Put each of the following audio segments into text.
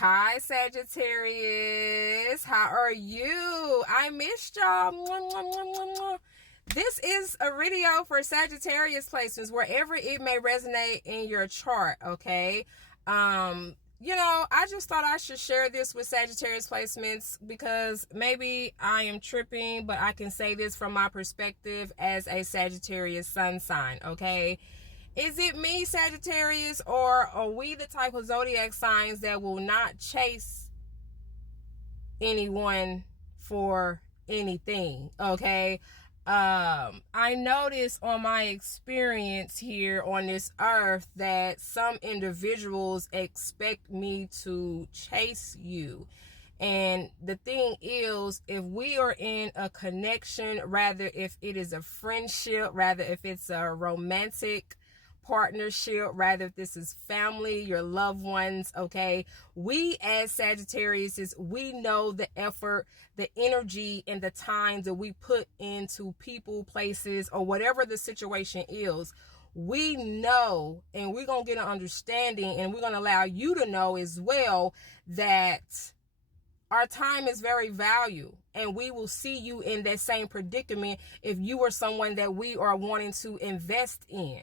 Hi, Sagittarius. How are you? I missed y'all. Mwah, mwah, mwah, mwah, mwah. This is a video for Sagittarius placements, wherever it may resonate in your chart, okay? I just thought I should share this with Sagittarius placements because maybe I am tripping, but I can say this from my perspective as a Sagittarius sun sign, okay? Is it me, Sagittarius, or are we the type of zodiac signs that will not chase anyone for anything? Okay. I noticed on my experience here on this earth that some individuals expect me to chase you. And the thing is, if we are in a connection, rather if it is a friendship, rather if it's a romantic partnership, rather if this is family, your loved ones, okay, we as Sagittarius, we know the effort, the energy, and the time that we put into people, places, or whatever the situation is. We know, and we're gonna get an understanding, and we're gonna allow you to know as well that our time is very valuable, and we will see you in that same predicament if you are someone that we are wanting to invest in.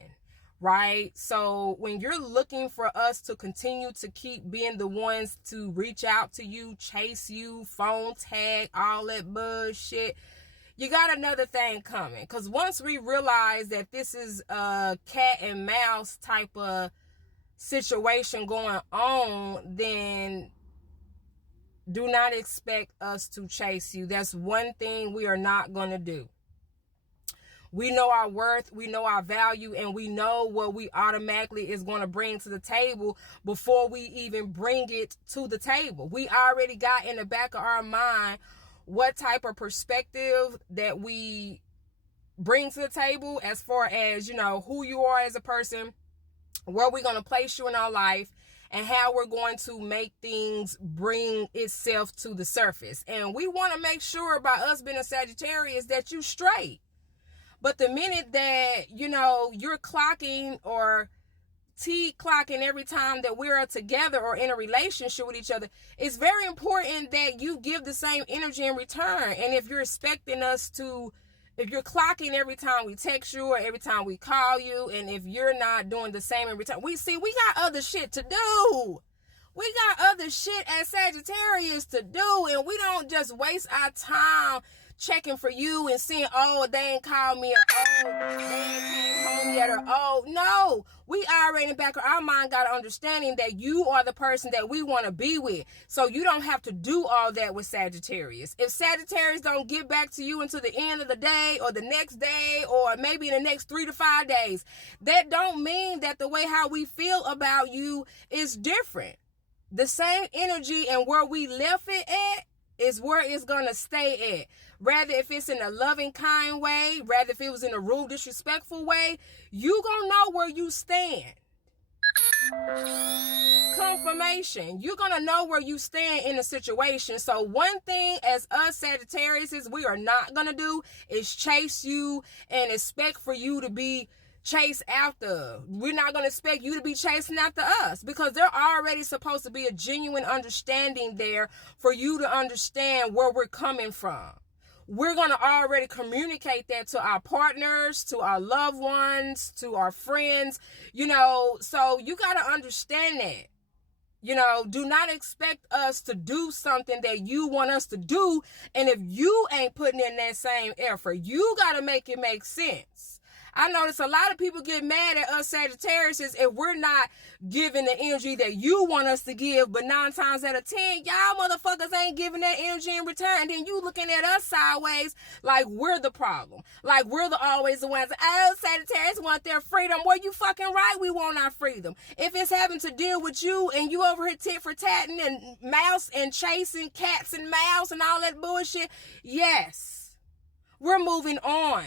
Right? So when you're looking for us to continue to keep being the ones to reach out to you, chase you, phone tag, all that bullshit, you got another thing coming. Because once we realize that this is a cat and mouse type of situation going on, then do not expect us to chase you. That's one thing we are not going to do. We know our worth, we know our value, and we know what we automatically is going to bring to the table before we even bring it to the table. We already got in the back of our mind what type of perspective that we bring to the table as far as, who you are as a person, where we're going to place you in our life, and how we're going to make things bring itself to the surface. And we want to make sure by us being a Sagittarius that you straight. But the minute that, you're clocking or T-clocking every time that we're together or in a relationship with each other, it's very important that you give the same energy in return. And if you're expecting us to, if you're clocking every time we text you or every time we call you, and if you're not doing the same in return, we got other shit to do. We got other shit as Sagittarius to do, and we don't just waste our time checking for you and seeing, oh, they ain't called me, or oh, they ain't came home yet, or oh, no. We already in the back of our mind got an understanding that you are the person that we want to be with. So you don't have to do all that with Sagittarius. If Sagittarius don't get back to you until the end of the day or the next day or maybe in the next 3 to 5 days, that don't mean that the way how we feel about you is different. The same energy and where we left it at is where it's going to stay at. Rather if it's in a loving, kind way, rather if it was in a rude, disrespectful way, you going to know where you stand. Confirmation. You're going to know where you stand in a situation. So one thing as us Sagittarius is we are not going to do is chase you and expect for you to be chase after. We're not going to expect you to be chasing after us because there already supposed to be a genuine understanding there for you to understand where we're coming from. We're going to already communicate that to our partners, to our loved ones, to our friends, so you got to understand that. Do not expect us to do something that you want us to do. And if you ain't putting in that same effort, you got to make it make sense. I notice a lot of people get mad at us Sagittarius if we're not giving the energy that you want us to give, but 9 times out of 10, y'all motherfuckers ain't giving that energy in return. And then you looking at us sideways like we're the problem. Like we're always the ones, oh, Sagittarius want their freedom. Well, you fucking right, we want our freedom. If it's having to deal with you and you over here tit for tatting and mouse and chasing cats and mouse and all that bullshit, yes, we're moving on.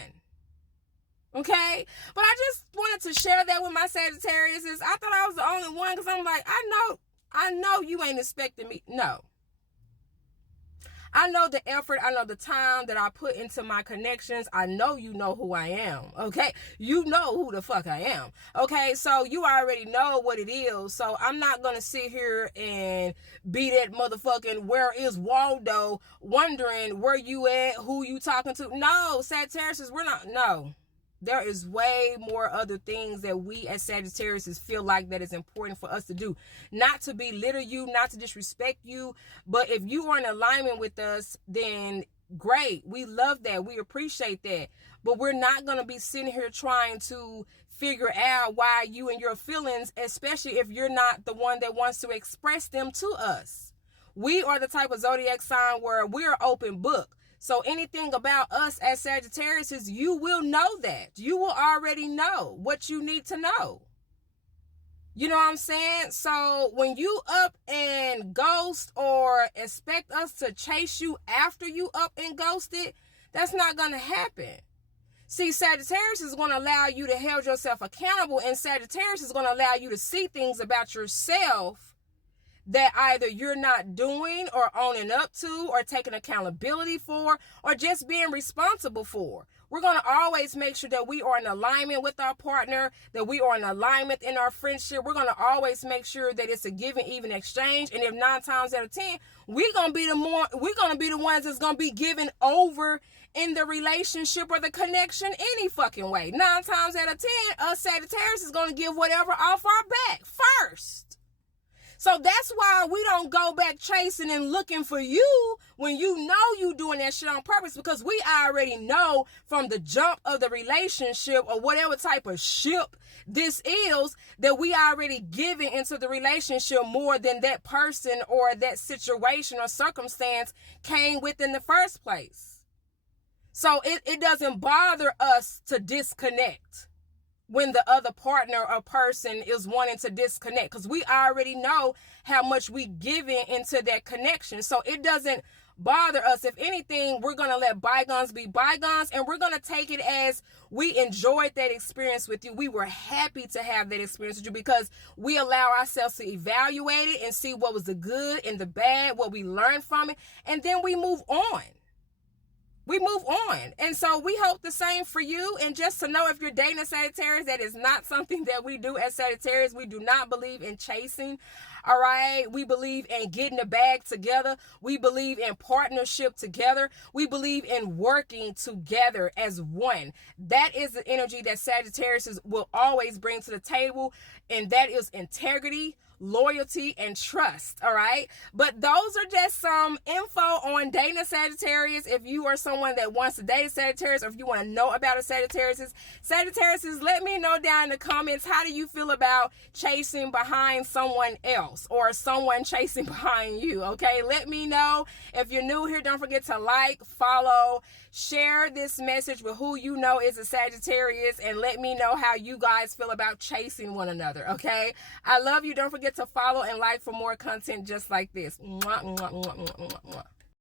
Okay, but I just wanted to share that with my Sagittarius. I thought I was the only one because I'm like, I know you ain't expecting me. No, I know the effort, I know the time that I put into my connections. I know you know who I am, okay? You know who the fuck I am, okay? So you already know what it is. So I'm not gonna sit here and be that motherfucking where is Waldo wondering where you at, who you talking to. No, Sagittarius, we're not, no. There is way more other things that we as Sagittarius feel like that is important for us to do. Not to belittle you, not to disrespect you, but if you are in alignment with us, then great. We love that. We appreciate that. But we're not going to be sitting here trying to figure out why you and your feelings, especially if you're not the one that wants to express them to us. We are the type of zodiac sign where we're open book. So anything about us as Sagittarius, you will know that. You will already know what you need to know. You know what I'm saying? So when you up and ghost or expect us to chase you after you up and ghosted, that's not going to happen. See, Sagittarius is going to allow you to hold yourself accountable, and Sagittarius is going to allow you to see things about yourself that either you're not doing or owning up to or taking accountability for or just being responsible for. We're going to always make sure that we are in alignment with our partner, that we are in alignment in our friendship. We're going to always make sure that it's a give and even exchange. And if 9 times out of 10, we're going to be the ones that's going to be given over in the relationship or the connection any fucking way. 9 times out of 10, us Sagittarius is going to give whatever off our back first. So that's why we don't go back chasing and looking for you when you know you doing that shit on purpose, because we already know from the jump of the relationship or whatever type of ship this is that we already giving into the relationship more than that person or that situation or circumstance came with in the first place. So it doesn't bother us to disconnect when the other partner or person is wanting to disconnect, because we already know how much we giving into that connection. So it doesn't bother us. If anything, we're going to let bygones be bygones, and we're going to take it as we enjoyed that experience with you. We were happy to have that experience with you because we allow ourselves to evaluate it and see what was the good and the bad, what we learned from it, and then we move on. We move on. And so we hope the same for you. And just to know, if you're dating a Sagittarius, that is not something that we do as Sagittarius. We do not believe in chasing. All right. We believe in getting the bag together. We believe in partnership together. We believe in working together as one. That is the energy that Sagittarius will always bring to the table. And that is integrity, loyalty, and trust. All right. But those are just some info on dating a Sagittarius. If you are someone that wants to date a Sagittarius, or if you want to know about a Sagittarius, let me know down in the comments, how do you feel about chasing behind someone else or someone chasing behind you? Okay. Let me know. If you're new here, don't forget to like, follow, share this message with who you know is a Sagittarius, and let me know how you guys feel about chasing one another. Okay. I love you. Don't forget to follow and like for more content just like this. Mwah, mwah, mwah, mwah, mwah, mwah.